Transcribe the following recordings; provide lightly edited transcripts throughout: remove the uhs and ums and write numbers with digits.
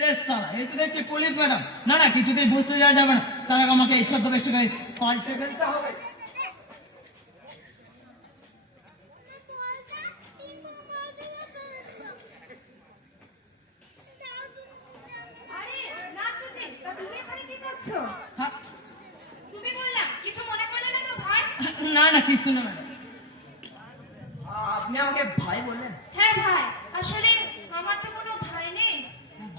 রে সালা, এই তো দেখছি পুলিশ ম্যাডাম। না না, কিছুতেই বুঝতে যাওয়া যাবে না, তার আগে আমাকে এই ছদ্মবেশটাকে পাল্টে ফেলতে হবে। আরে নাটুজি, তা তুমি এখানে কি করছো? হ্যাঁ, তুমি বললাম কিছু মনে করলে না তো ভাই? না না, কিছু না ম্যাডাম। আপনি আমাকে ভাই বললেন? হ্যাঁ ভাই, আসলে আমার তো কোনো ভাই নেই।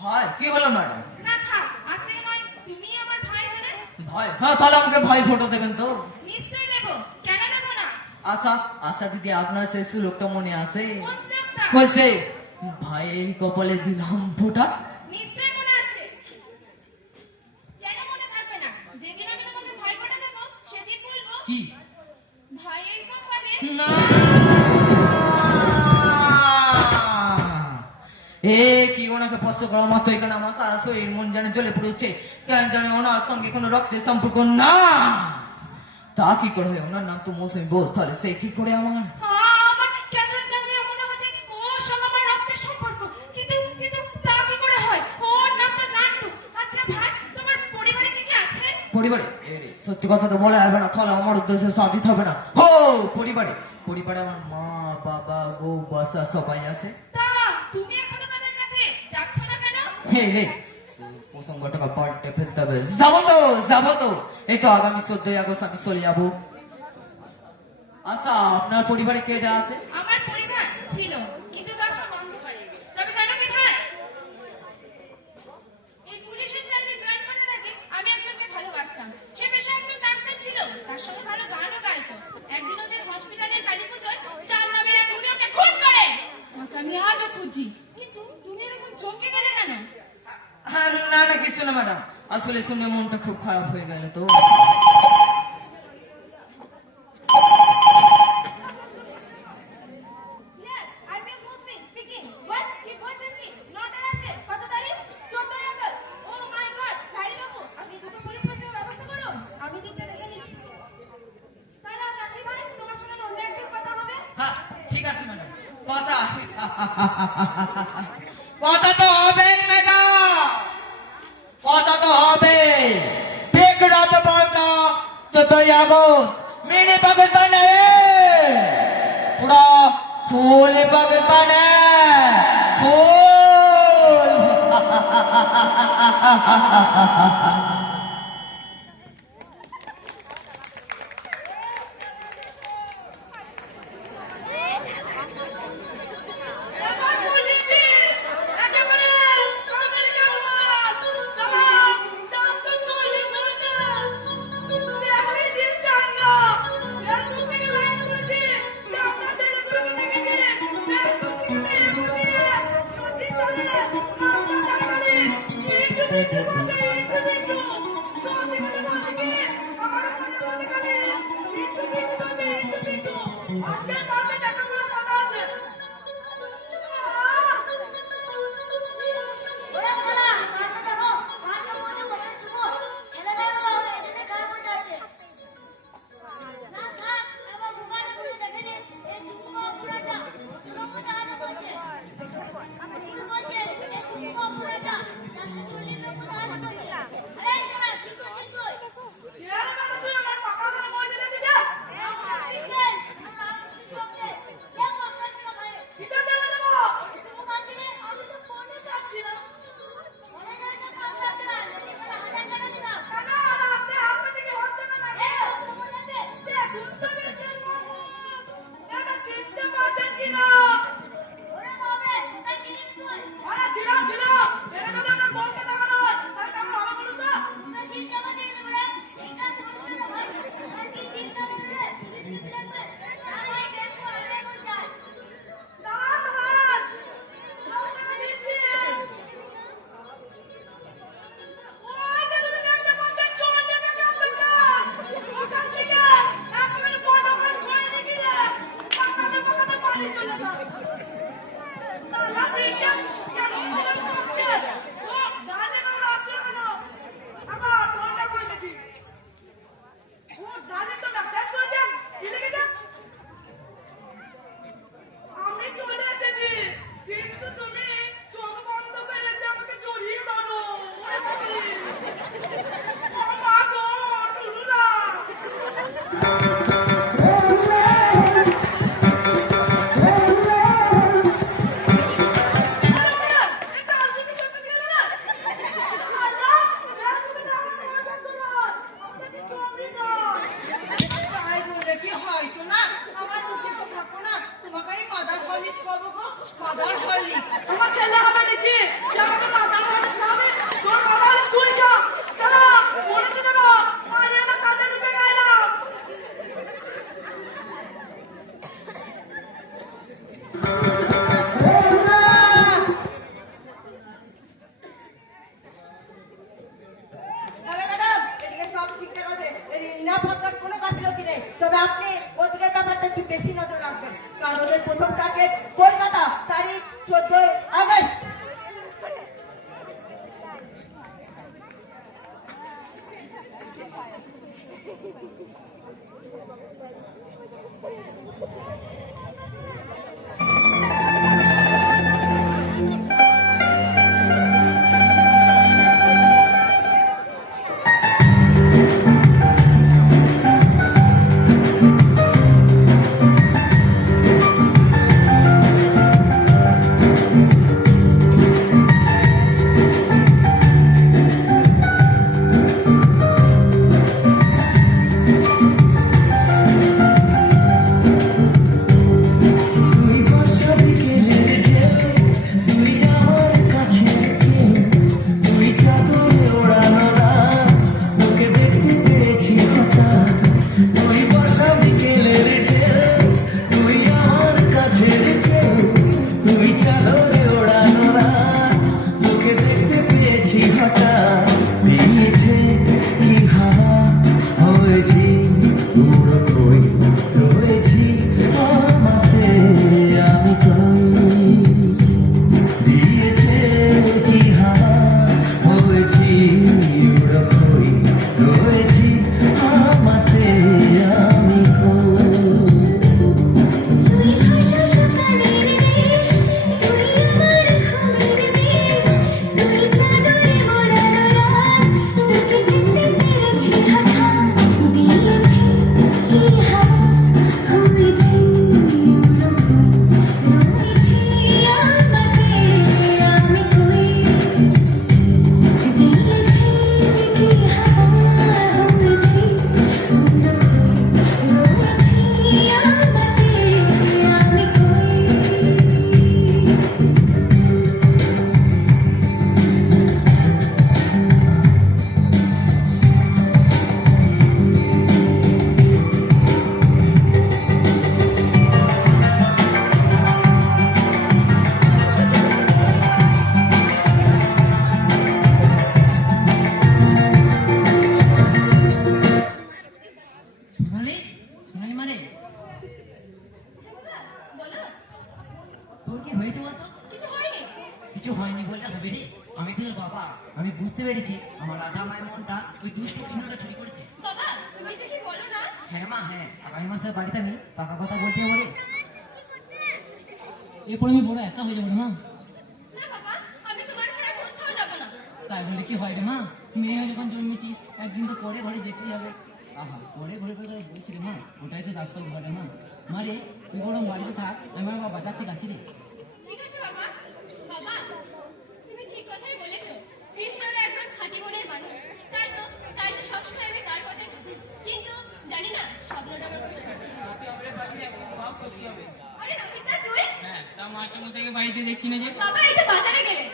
ভাই কি হলো ম্যাডাম? না থাক, আজকে নয় তুমি আমার ভাই হলে। ভাই? হ্যাঁ, তাহলে আমাকে ভাই ফটো দেবেন তো? নিশ্চয়ই দেবো, কেন দেবো না? আশা, আশা দিদি, আপনার সেই লোকটা মনে আছে? কোন স্টেপটা? হয়েছে ভাইয়ের কপালে দিলাম ফোঁটা। নিশ্চয়ই মনে আছে। কেন মনে থাকবে না? যেদিন আমি তোমাকে ভাই ফোঁটা দেবো সেদিন বলবো কি? ভাইয়ের কপালে। না, এ কি ওনাকে স্পর্শ করার মতো এখানে আমার শরীর মন জানে জ্বলে পড়েছে। কেন জানে ওনার সঙ্গে কোনো রক্তের সম্পর্ক না। তা কি করে হয়? ওনার নাম তো মৌসুমী বোস, তাহলে সে কি করে আমার? আমার কেন মনে হচ্ছে কি ওর সঙ্গে আমার রক্তের সম্পর্ক, কিন্তু কিন্তু তা কি করে হয়? ওর নাম তো নান্টু। আচ্ছা ভাই, তোমার পরিবারে কে কে আছে? পরিবারে? এরে, সত্যি কথা তো বলা যাবে না, তাহলে আমার উদ্দেশ্যে সাধিত হবে না। হো, পরিবারে পরিবারে আমার মা, বাবা, বউ, বাসা সবাই আছে। তা তুমি এখনো তাদের কাছে যাচ্ছ না কেন? হে হে, প্রসঙ্গটাকে পাল্টে ফেলতে হবে। যাবো তো, যাবো তো। এই তো আগামী 14ই আগস্ট আমি চলে যাবো। আচ্ছা, আপনার পরিবারে কে কে আছে? আমার পরিবার ছিল, কিন্তু তা সব অন্ধকারে। তবে জানো কি ভাই, এই পুলিশের চাকরি জয়েন করার আগে আমি একজনকে ভালোবাসতাম। সে পেশায় একজন ডাক্তার ছিল, তার সঙ্গে ভালো গানও গাইতো। একদিন ওদের হসপিটালের কালী পুজোয় চাঁদ নামের এক উনি ওকে খুন করে। ওকে আমি আজও খুঁজি, কিন্তু তুমি এরকম চমকে গেলে কেন? হ্যাঁ, না না, কিছু না ম্যাডাম, আসলে শুনে মনটা খুব খারাপ হয়ে গেল তো। Yes, I am Musmi speaking. What? কি বলছেন কি? নটার আছে। কত তারিখ? 14ই আগস্ট। Oh my God! ভাই বাবু, আপনি দুটো পুলিশ স্টেশনের ব্যবস্থা করুন। আমি দিকটা দেখে নিচ্ছি। তাহলে আজ আসি ভাই, তোমার সঙ্গে অন্য একদিন কথা হবে। হ্যাঁ, ঠিক আছে ম্যাডাম, কথা কথা তো হবে ম্যাডাম, কথা তো হবে। ঠিক রাত 12টা, 14ই আগস্ট, মিনি পাকিস্তান পুরা ফুল পাকিস্তান ফুল। এবার বলেছি, একেবারে আমেরিকার মাল। চালাক, 440 মিলিমিটার। দেখেই দিন চাই না। ফেসবুক থেকে লাইক করেছি, যে আমরা ছেলেগুলোকে দেখেছি। ফেসবুক থেকে মেয়ে পটিয়ে, প্রতি তলে, সামনে টাকালি, ইন্টু পিন্টু বাজাই, ইন্টু পিন্টু। সত্যি কথা বলতে কি, আমার মনে বলতে গেলে, ইন্টু পিন্টু বাজাই, ইন্টু পিন্টু। আজকে পারলে টাকাগুলো কথা আছে। ওরে শালা, কারটা দেখো, কারটা মধ্যে বসে চুমুর। ছেলেমেয়েগুলো এদিকে কার মধ্যে আছে? না থাক, এবার মোবাইলে পড়ে দেখে নে, এই চুমু অপরাধটা কতটা মধ্যে আগে বলছে। ভুল বলছে, এই চুমু অপরাধটা 440 মধ্যে আগে বলছে। আরে শালা, কি করছিস তুই? এর মানে তুই আমার পাকাগুলো মই দিতে দিছিস? আমার পিছন, আমার আলোচনা চলছে। যে মশার মেরে খায়। কিসের জন্য দেবো? চুমু খাচ্ছি রে, আমি তো ফোনে চাচ্ছিলাম। মনে যায় না 500 টাকা, নাকি শালা 1000 টাকা দিলাম। কেন রাস্তে হাত পা থেকে হচ্ছে না নাকি? এই রক্ত বলেছে। দেখুন তো বেশি বাবু, এটা চিনতে পারছেন কিনা? ওরে বাবা, কোথায় ছিলিস তুই? আরে ছিলাম ছিলাম, এটা যদি আমার বউকে দেখানো হয়, তাহলে বললে হবে রে, আমি তোর বাবা। আমি বুঝতে পেরেছি আমার রাধা মায়ের মনটা ওই দুষ্ট ঝুঁটা চুরি করেছে। বাবা তুমি যে কি বলো না? হ্যাঁ মা, হ্যাঁ, আগামী মাসের বাড়িতে আমি পাকা কথা বলতে পারি। এরপর আমি বড় একা হয়ে যাবো রে মা। না বাবা, আমি তোমার ছাড়া কোথাও যাব না। তাই বলে কি হয় রে মা? মেয়ে হয়ে যখন জন্মেছিস একদিন তো পরে ঘরে দেখতেই হবে। আহা, পরে ঘরে করে বলছি রে মা, ওটাই তো আসল ঘরে মা। মা রে, তুই বরং বাড়িতে থাক, আমি আমার বাজার থেকে আসি রে। ঠিক আছে বাবা। বাবা তুমি ঠিক কথাই বলেছো, কৃষ্ণ হলো একজন খাঁটি মনের মানুষ। তাই তো সবসময় আমি তার কথাই ভাবি। কিন্তু জানি না স্বপ্নটা আমার কত সত্যি। আরে রোহিতা তুই? হ্যাঁ, তা মাস্টারমশাইকে বাড়িতে দেখছি না যে। বাবা এই তো বাজারে গেলে।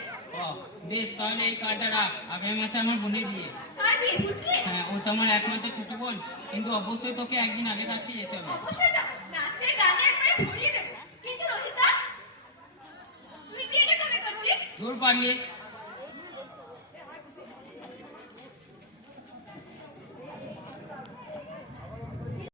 ও বেশ, তাহলে এই কার্ডটা রাখ, আগামী মাসে আমার বোনের বিয়ে। কার বিয়ে বুঝলি? হ্যাঁ, ও তো আমার একমাত্র ছোট বোন, কিন্তু অবশ্যই তোকে একদিন আগে থাকতে যেতে হবে। অবশ্যই যাব, নাচে গানে একবারে ভরিয়ে দেবো। কিন্তু রোহিতা তুই বিয়েটা কবে করছিস? তোর পারলে